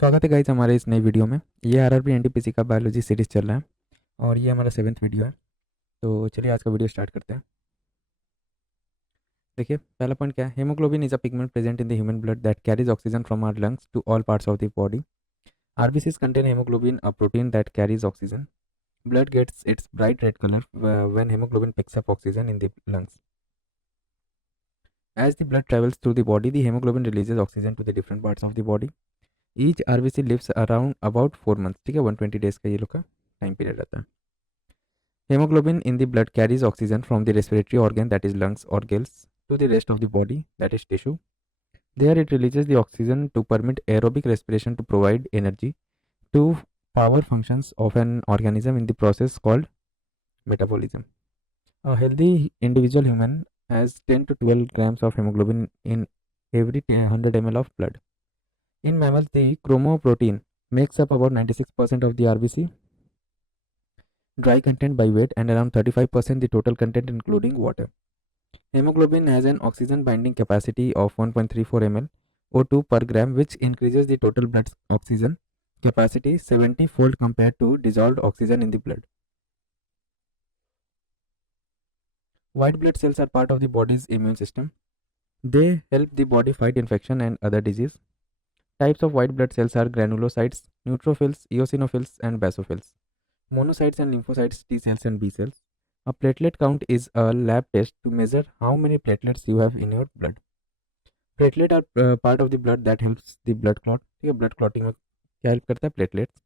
स्वागत है गाइस हमारे इस नई वीडियो में। ये आरआरबी एनटीपीसी का बायोलॉजी सीरीज चल रहा है और ये हमारा 7th वीडियो है। तो चलिए आज का वीडियो स्टार्ट करते हैं। देखिए पहला पॉइंट क्या है। Hemoglobin is a pigment present in the human blood that carries oxygen from our lungs to all parts of the body. RBCs contain hemoglobin, a protein that carries oxygen. Blood gets its bright red color when hemoglobin picks up oxygen in the lungs. As the blood travels through the body, the hemoglobin releases oxygen to the different parts of the body. Each RBC lives around about 4 months. ठीक है, 120 days का ये लोग का time period रहता है। Hemoglobin in the blood carries oxygen from the respiratory organ, that is lungs or gills, to the rest of the body, that is tissue. There it releases the oxygen to permit aerobic respiration to provide energy to power functions of an organism in the process called metabolism. A healthy individual human has 10 to 12 grams of hemoglobin in every 100 ml of blood. In mammals, the chromoprotein makes up about 96% of the RBC dry content by weight and around 35% the total content including water. Hemoglobin has an oxygen binding capacity of 1.34 ml O2 per gram, which increases the total blood oxygen capacity 70-fold compared to dissolved oxygen in the blood. White blood cells are part of the body's immune system. They help the body fight infection and other disease. Types of white blood cells are granulocytes, neutrophils, eosinophils, and basophils. Monocytes and lymphocytes, T cells and B cells. A platelet count is a lab test to measure how many platelets you have in your blood. Platelet are part of the blood that helps the blood clot. ठीक है, blood clotting में क्या help करता है platelets.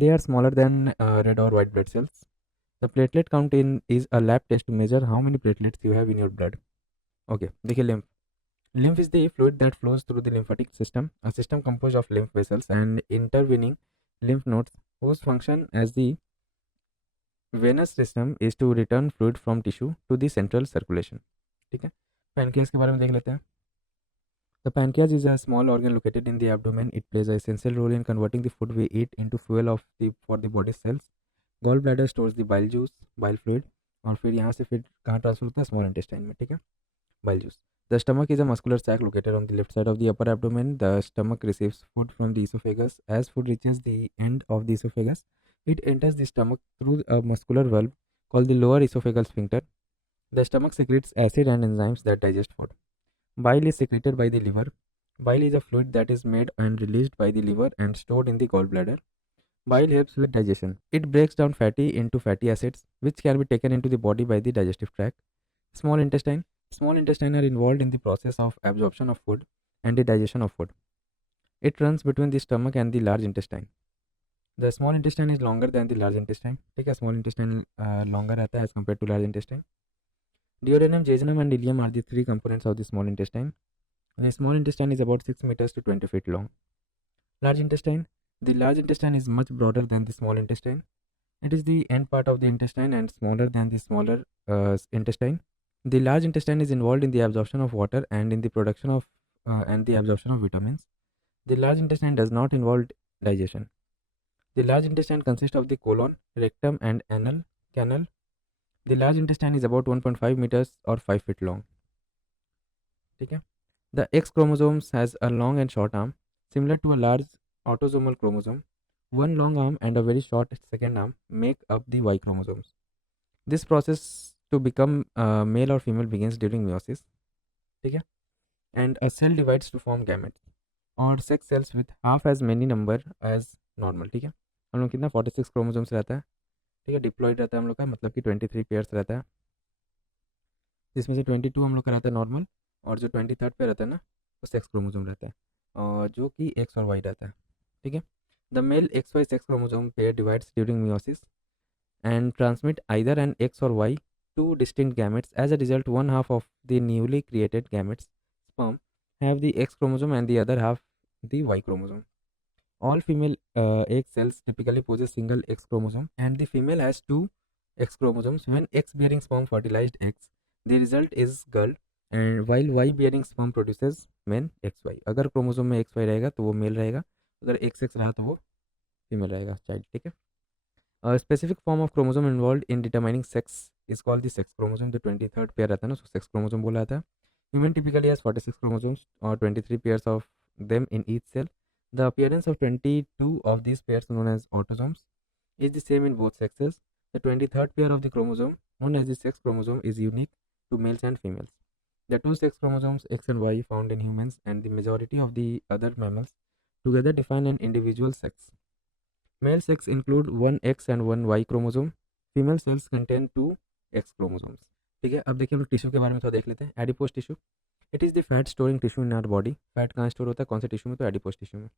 They are smaller than red or white blood cells. The platelet count in is a lab test to measure how many platelets you have in your blood. Okay, देखिए lymph. Lymph is the fluid that flows through the lymphatic system, a system composed of lymph vessels and intervening lymph nodes whose function as the venous system is to return fluid from tissue to the central circulation. ठीक है, pancreas के बारे में देख लेते हैं। The pancreas is a small organ located in the abdomen. It plays an essential role in converting the food we eat into fuel for the body cells. Gallbladder stores the bile juice, bile fluid, और फिर यहाँ से फिर कहाँ transfer होता है, small intestine में। ठीक है, bile juice. The stomach is a muscular sac located on the left side of the upper abdomen. The stomach receives food from the esophagus. As food reaches the end of the esophagus, it enters the stomach through a muscular valve called the lower esophageal sphincter. The stomach secretes acid and enzymes that digest food. Bile is secreted by the liver. Bile is a fluid that is made and released by the liver and stored in the gallbladder. Bile helps with digestion. It breaks down fatty into fatty acids, which can be taken into the body by the digestive tract. Small intestine. Small intestine are involved in the process of absorption of food and the digestion of food. It runs between the stomach and the large intestine. The small intestine is longer than the large intestine. ठीक है, small intestine longer रहता है as compared to large intestine. Duodenum, jejunum, and ileum are the three components of the small intestine. The small intestine is about 6 meters to 20 feet long. Large intestine. The large intestine is much broader than the small intestine. It is the end part of the intestine and smaller than the smaller intestine. The large intestine is involved in the absorption of water and in the production of and the absorption of vitamins. The large intestine does not involve digestion. The large intestine consists of the colon, rectum, and anal canal. The large intestine is about 1.5 meters or 5 feet long. ठीक है. The X chromosome has a long and short arm, similar to a large autosomal chromosome. One long arm and a very short second arm make up the Y chromosomes. This process to become male or female begins during meiosis. ठीक है. And a cell divides to form gametes और sex cells with half as many number as normal. ठीक है, हम लोग कितना 46 chromosomes रहता है. ठीक है, डिप्लॉइड रहता है हम लोग का, मतलब कि 23 पेयर्स रहता है, जिसमें से 22 हम लोग का रहता है नॉर्मल और जो 23rd पे रहता है ना वो सेक्स क्रोमोसोम रहता है और जो कि एक्स और वाई रहता है. ठीक है, the male X Y sex chromosome pair divides during meiosis and transmit either an X or Y, two distinct gametes. As a result, one half of the newly created gametes sperm have the X chromosome and the other half the Y chromosome. All female egg cells typically possess single X chromosome and the female has two X chromosomes. When X bearing sperm fertilized X, the result is girl, and while Y bearing sperm produces men XY. अगर chromosome में XY रहेगा तो वो mail रहेगा, अगर XX रहा तो वो फीमेल रहेगा चाइल्ड. ठीक है, a specific form of chromosome involved in determining sex is called the sex chromosome. जो 23rd पेयर रहता है ना उसको सेक्स क्रोमोसोम बोला जाता है. Human typically has 46 chromosomes or 23 pairs of them in each cell. The appearance of 22 of these pairs, known as autosomes, is the same in both sexes. The 23rd pair of the chromosome, known as the sex chromosome, is unique to males and females. The two sex chromosomes X and Y found in humans and the majority of the other mammals together define an individual sex. Male sex include one X and one Y chromosome. Female cells contain two X chromosomes. ठीक है, अब देखिए हम tissue के बारे में थोड़ा देख लेते हैं. Adipose tissue, it is the fat storing tissue in our body. Fat कहाँ स्टोर होता है, कौन से टिश्यू में, तो एडिपोज टिश्यू में.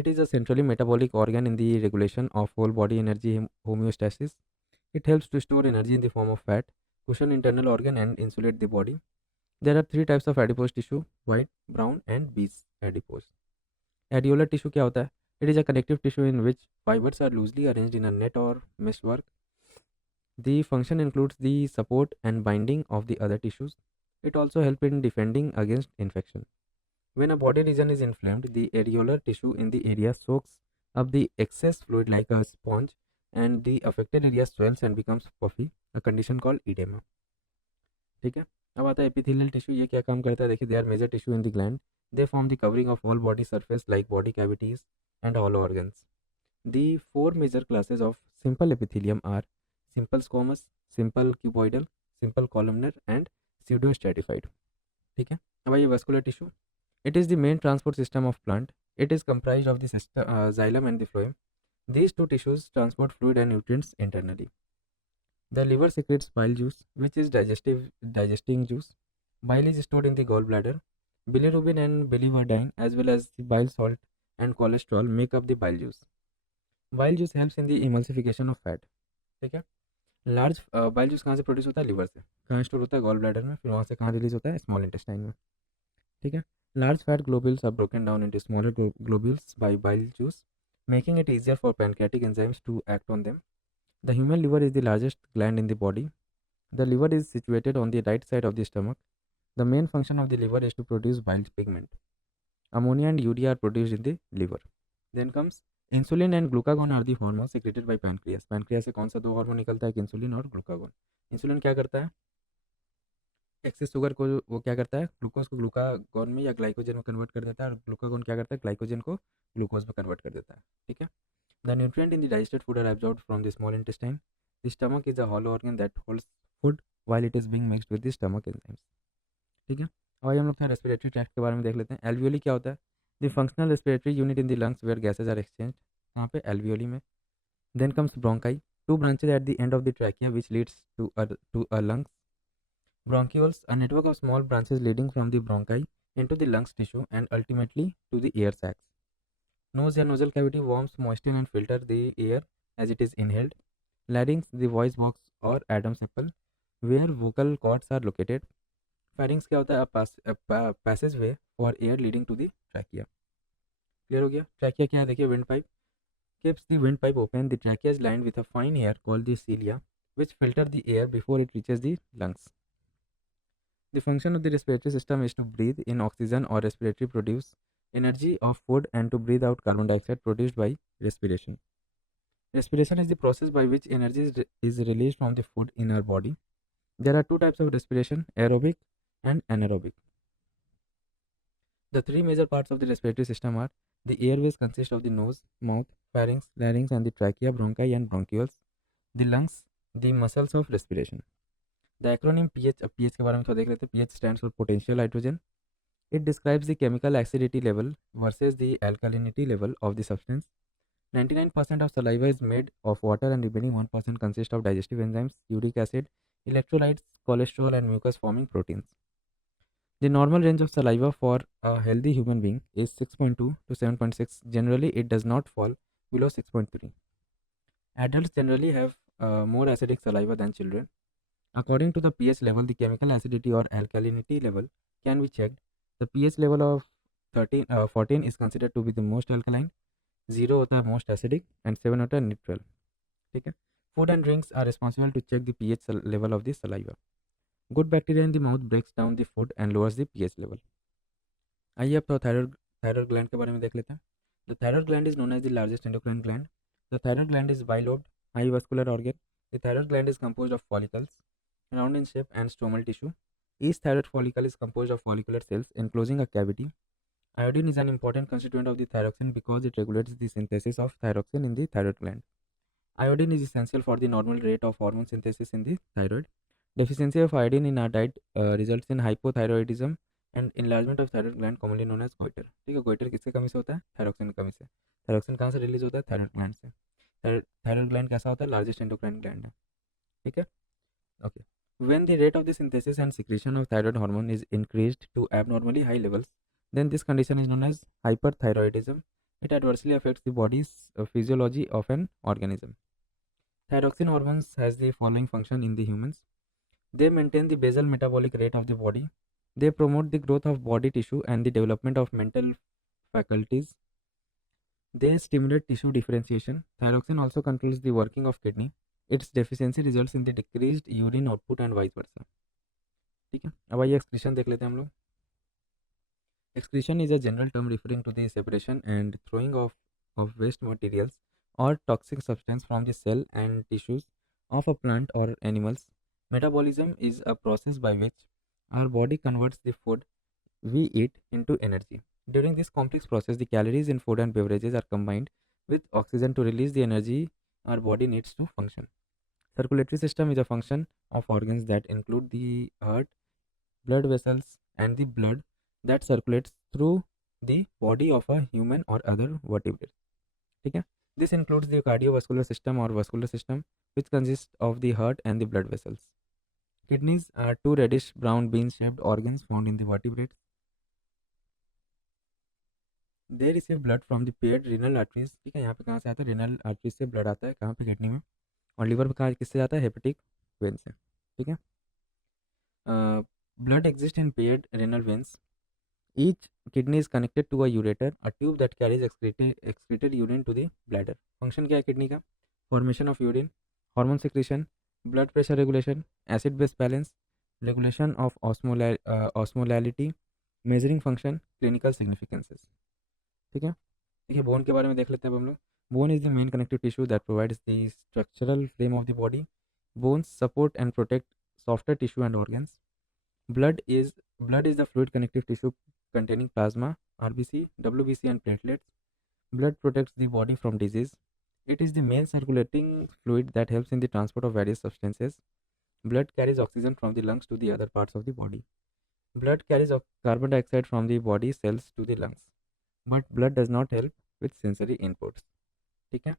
It is a centrally metabolic organ in the regulation of whole body energy homeostasis. It helps to store energy in the form of fat, cushion internal organ, and insulate the body. There are three types of adipose tissue: white, brown, and beige adipose. Areolar tissue क्या होता है? It is a connective tissue in which fibers are loosely arranged in a net or meshwork. The function includes the support and binding of the other tissues. It also helps in defending against infection. When a body region is inflamed, the areolar tissue in the area soaks up the excess fluid like a sponge, and the affected area swells and becomes puffy, a condition called edema. ठीक है, अब आता है epithelial tissue. ये क्या काम करता है, देखिए, they are major tissue in the gland. They form the covering of all body surface like body cavities and hollow organs. The four major classes of simple epithelium are simple squamous, simple cuboidal, simple columnar, and pseudostratified. ठीक है, अब आइए vascular tissue. It is the main transport system of plant. It is comprised of the xylem and the phloem. These two tissues transport fluid and nutrients internally. The liver secretes bile juice, which is digesting juice. Bile is stored in the gallbladder. Bilirubin and biliverdin, as well as the bile salt and cholesterol, make up the bile juice. Bile juice helps in the emulsification of fat. ठीक है, large bile juice कहाँ से produce होता है, liver से. कहाँ store होता है, गॉल ब्लैडर में. फिर वहाँ से कहाँ रिलीज होता है, स्मॉल इंटेस्टाइन में. ठीक है, large fat globules are broken down into smaller globules by bile juice, making it easier for pancreatic enzymes to act on them. The human liver is the largest gland in the body. The liver is situated on the right side of the stomach. The main function of the liver is to produce bile pigment. Ammonia and urea are produced in the liver. Then comes insulin and glucagon are the hormones secreted by pancreas. Pancreas से कौन सा दो hormone निकलता है, insulin और glucagon. Insulin क्या करता है, एक्सेस शुगर को वो क्या करता है, ग्लूकोज को ग्लूकागोन में या ग्लाइकोजन में कन्वर्ट कर देता है, और ग्लूकागोन क्या करता है, ग्लाइकोजन को ग्लूकोज में कन्वर्ट कर देता है. ठीक है, the nutrient in the digested food are absorbed from the small intestine. The stomach is a hollow organ that holds food while it is being mixed with the stomach enzymes. ठीक है, और हम लोग रेस्पिरेटरी ट्रैक्ट के बारे में देख लेते हैं. एल्वियोली क्या होता है, the functional respiratory unit in the lungs where gases are exchange. कहाँ पे, एल्वियोली में. Then comes bronchi, two branches at the end of the trachea which leads to a lungs. Bronchioles, a network of small branches leading from the bronchi into the lungs tissue and ultimately to the air sacs. Nose or nasal cavity warms, moisten and filter the air as it is inhaled. Larynx, the voice box or Adam's apple, where vocal cords are located. Pharynx क्या होता है, a passageway for air leading to the trachea. Clear हो गया. Trachea क्या है, देखिए, windpipe. Keeps the windpipe open. The trachea is lined with a fine hair called the cilia, which filter the air before it reaches the lungs. The function of the respiratory system is to breathe in oxygen or respiratory produce energy of food and to breathe out carbon dioxide produced by respiration. Respiration is the process by which energy is released from the food in our body. There are two types of respiration, aerobic and anaerobic. The three major parts of the respiratory system are: the airways consist of the nose, mouth, pharynx, larynx, and the trachea, bronchi, and bronchioles. The lungs, the muscles of respiration. The acronym pH, अब pH के बारे में थोड़ा देख लेते हैं. pH stands for potential hydrogen. It describes the chemical acidity level versus the alkalinity level of the substance. 99% of saliva is made of water and remaining 1% consists of digestive enzymes, uric acid, electrolytes, cholesterol, and mucus forming proteins. The normal range of saliva for a healthy human being is 6.2 to 7.6. Generally, it does not fall below 6.3. Adults generally have more acidic saliva than children. According to the pH level, the chemical acidity or alkalinity level can be checked. The pH level of 14 is considered to be the most alkaline, 0 होता है most acidic, and 7 होता है neutral. ठीक है. Food and drinks are responsible to check the pH level of the saliva. Good bacteria in the mouth breaks down the food and lowers the pH level. आइए अब तो thyroid gland के बारे में देख लेते हैं. The thyroid gland is known as the largest endocrine gland. The thyroid gland is bilobed, high vascular organ. The thyroid gland is composed of follicles, round in shape, and stromal tissue. Each thyroid follicle is composed of follicular cells enclosing a cavity. Iodine is an important constituent of the thyroxine because it regulates the synthesis of thyroxine in the thyroid gland. Iodine is essential for the normal rate of hormone synthesis in the thyroid. Deficiency of iodine in our diet results in hypothyroidism and enlargement of thyroid gland commonly known as goiter. ठीक है, goiter किससे कमी से होता है? Thyroxine की कमी से. थायरोक्सिन कहाँ से रिलीज होता है? थायराइड ग्लैंड से. थायराइड ग्लैंड कैसा होता है? लार्जेस्ट एंडोक्राइन ग्लैंड है. ठीक है, okay. When the rate of the synthesis and secretion of thyroid hormone is increased to abnormally high levels, then this condition is known as hyperthyroidism. It adversely affects the body's physiology of an organism. Thyroxine hormones has the following function in the humans. They maintain the basal metabolic rate of the body. They promote the growth of body tissue and the development of mental faculties. They stimulate tissue differentiation. Thyroxine also controls the working of kidney. Its deficiency results in the decreased urine output and vice versa. ठीक है, अब आइए excretion देख लेते हैं हम लोग. Excretion is a general term referring to the separation and throwing off of waste materials or toxic substance from the cell and tissues of a plant or animals. Metabolism is a process by which our body converts the food we eat into energy. During this complex process, the calories in food and beverages are combined with oxygen to release the energy our body needs to function. Circulatory system is a function of organs that include the heart, blood vessels, and the blood that circulates through the body of a human or other vertebrate. ठीक है, this includes the cardiovascular system or vascular system, which consists of the heart and the blood vessels. Kidneys are two reddish brown bean shaped organs found in the vertebrates. They receive blood from the paired renal arteries. ठीक है, यहाँ पे कहाँ से आता है? renal arteries से blood आता है कहाँ पे? किडनी में. और लीवर पे कहाँ किससे जाता है? हेपेटिक वेन से. ठीक है, blood exists in paired renal veins. Each kidney is connected to a ureter, a tube that carries excreted urine to the bladder. Function क्या है किडनी का? Formation of urine, hormone secretion, blood pressure regulation, acid base balance, regulation of osmolality, measuring function, clinical significances. ठीक है, देखिए bone के बारे में देख लेते हैं अब हम लोग. Bone is the main connective tissue that provides the structural frame of the body. Bones support and protect softer tissue and organs. Blood is the fluid connective tissue containing plasma, RBC, WBC, and platelets. Blood protects the body from disease. It is the main circulating fluid that helps in the transport of various substances. Blood carries oxygen from the lungs to the other parts of the body. Blood carries carbon dioxide from the body cells to the lungs. But blood does not help with sensory inputs. ठीक है,